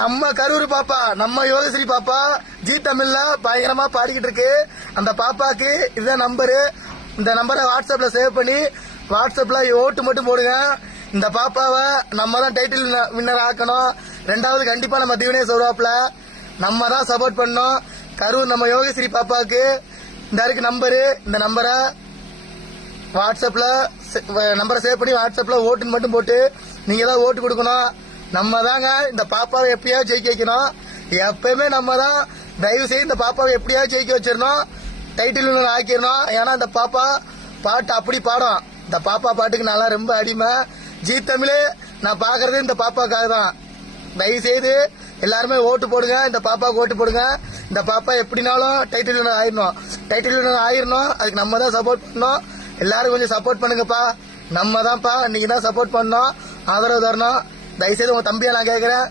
நம்ம கரூர் பாப்பா, நம்ம யோகஸ்ரீ பாப்பா ஜி தமிழ்ல பயங்கரமா பாடிக்கிட்டு இருக்கு. அந்த பாப்பாக்கு இதுதான் நம்பரு. இந்த நம்பரை வாட்ஸ்அப்ல சேவ் பண்ணி வாட்ஸ்அப்ல ஓட்டு மட்டும் போடுங்க. இந்த பாப்பாவை நம்ம தான் டைட்டில் வின்னர் ஆக்கணும். ரெண்டாவது கண்டிப்பா நம்ம திவினேஷ் வருவாப்ல. நம்ம தான் சப்போர்ட் பண்ணோம். கரூர் நம்ம யோகஸ்ரீ பாப்பாவுக்கு இந்த இருக்கு நம்பரு. இந்த நம்பரை வாட்ஸ்அப்ல நம்பரை சேவ் பண்ணி வாட்ஸ்அப்ல ஓட்டுன்னு மட்டும் போட்டு நீங்க தான் ஓட்டு கொடுக்கணும். நம்ம தாங்க இந்த பாப்பாவை எப்படியாவது ஜெயிக்க வைக்கணும். எப்பயுமே நம்ம தான் தயவு செய்து இந்த பாப்பாவை எப்படியாவது ஜெயிக்க வச்சிடணும். டைட்டில் ஆக்கிடணும். ஏன்னா இந்த பாப்பா பாட்டு அப்படி பாடும். இந்த பாப்பா பாட்டுக்கு நல்லா ரொம்ப அடிமை. ஜி தமிழ் நான் பாக்குறது இந்த பாப்பாக்காக தான். தயவு செய்து எல்லாருமே ஓட்டு போடுங்க. இந்த பாப்பாவுக்கு ஓட்டு போடுங்க. இந்த பாப்பா எப்படினாலும் டைட்டில் வின்னர் ஆயிடணும். டைட்டில் வின்னர் ஆயிடணும். அதுக்கு நம்ம தான் சப்போர்ட் பண்ணணும். எல்லாரும் கொஞ்சம் சப்போர்ட் பண்ணுங்கப்பா. நம்ம தான்ப்பா இன்னைக்கு தான் சப்போர்ட் பண்ணோம். ஆதரவு தரணும். தயவுசெய்து உங்க தம்பியை நான் கேட்கறேன்.